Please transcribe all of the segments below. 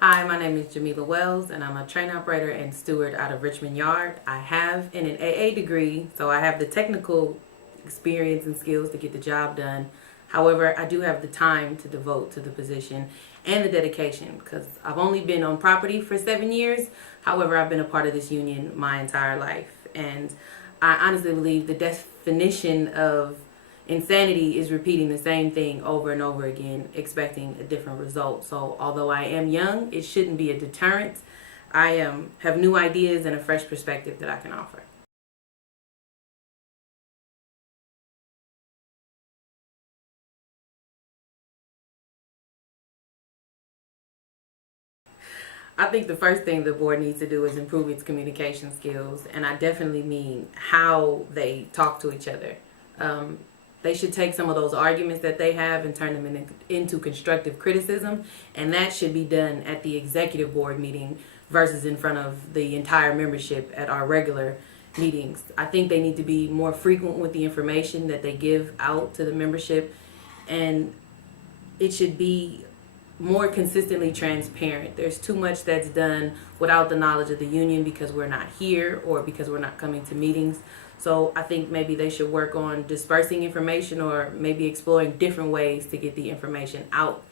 Hi, my name is Jamela Wells, and I'm a train operator and steward out of Richmond Yard. I have an AA degree, so I have the technical experience and skills to get the job done. However, I do have the time to devote to the position and the dedication because I've only been on property for 7 years. However, I've been a part of this union my entire life, and I honestly believe the definition of insanity is repeating the same thing over and over again, expecting a different result. So although I am young, it shouldn't be a deterrent. I have new ideas and a fresh perspective that I can offer. I think the first thing the board needs to do is improve its communication skills, and I definitely mean how they talk to each other. They should take some of those arguments that they have and turn them into constructive criticism, and that should be done at the executive board meeting versus in front of the entire membership at our regular meetings. I think they need to be more frequent with the information that they give out to the membership, and it should be more consistently transparent. There's too much that's done without the knowledge of the union because we're not here or because we're not coming to meetings. So I think maybe they should work on dispersing information or maybe exploring different ways to get the information out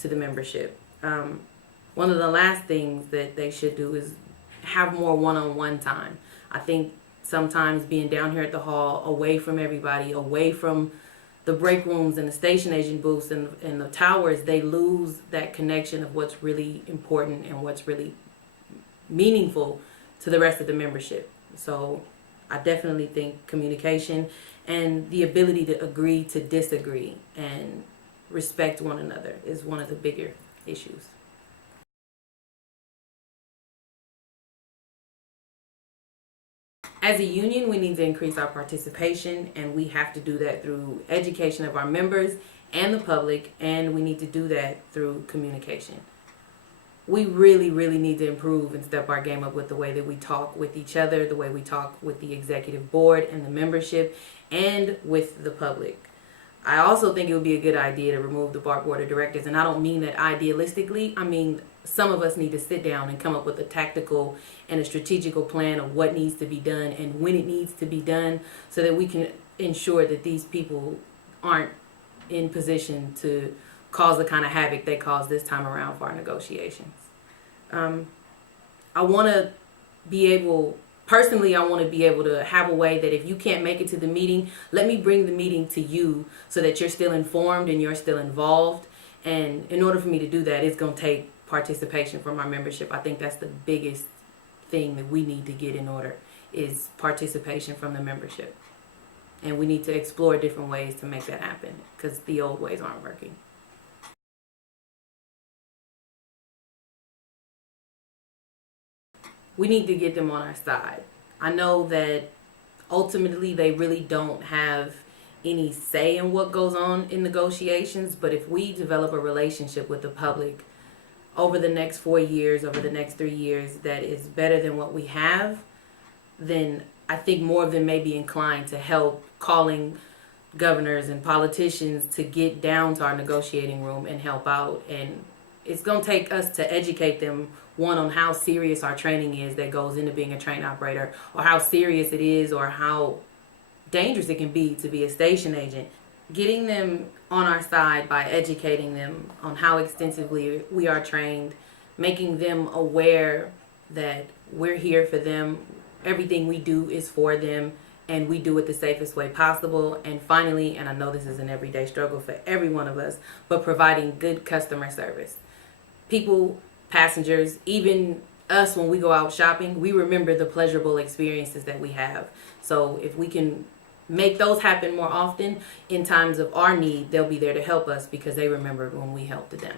to the membership. One of the last things that they should do is have more one-on-one time. I think sometimes being down here at the hall, away from everybody, away from the break rooms and the station agent booths and the towers, they lose that connection of what's really important and what's really meaningful to the rest of the membership. So I definitely think communication and the ability to agree to disagree and respect one another is one of the bigger issues. As a union, we need to increase our participation, and we have to do that through education of our members and the public, and we need to do that through communication. We really, really need to improve and step our game up with the way that we talk with each other, the way we talk with the executive board and the membership, and with the public. I also think it would be a good idea to remove the board of directors, and I don't mean that idealistically. I mean some of us need to sit down and come up with a tactical and a strategical plan of what needs to be done and when it needs to be done so that we can ensure that these people aren't in position to cause the kind of havoc they caused this time around for our negotiations. I want to be able, personally, I want to be able to have a way that if you can't make it to the meeting, let me bring the meeting to you so that you're still informed and you're still involved. And in order for me to do that, it's going to take participation from our membership. I think that's the biggest thing that we need to get in order is participation from the membership. And we need to explore different ways to make that happen because the old ways aren't working. We need to get them on our side. I know that ultimately they really don't have any say in what goes on in negotiations, but if we develop a relationship with the public over the next 4 years, over the next 3 years, that is better than what we have, then I think more of them may be inclined to help calling governors and politicians to get down to our negotiating room and help out. And it's going to take us to educate them, one, on how serious our training is that goes into being a train operator, or how serious it is, or how dangerous it can be to be a station agent. Getting them on our side by educating them on how extensively we are trained, making them aware that we're here for them, everything we do is for them, and we do it the safest way possible. And finally, and I know this is an everyday struggle for every one of us, but providing good customer service. People, passengers, even us when we go out shopping, we remember the pleasurable experiences that we have. So if we can make those happen more often in times of our need, they'll be there to help us because they remembered when we helped them.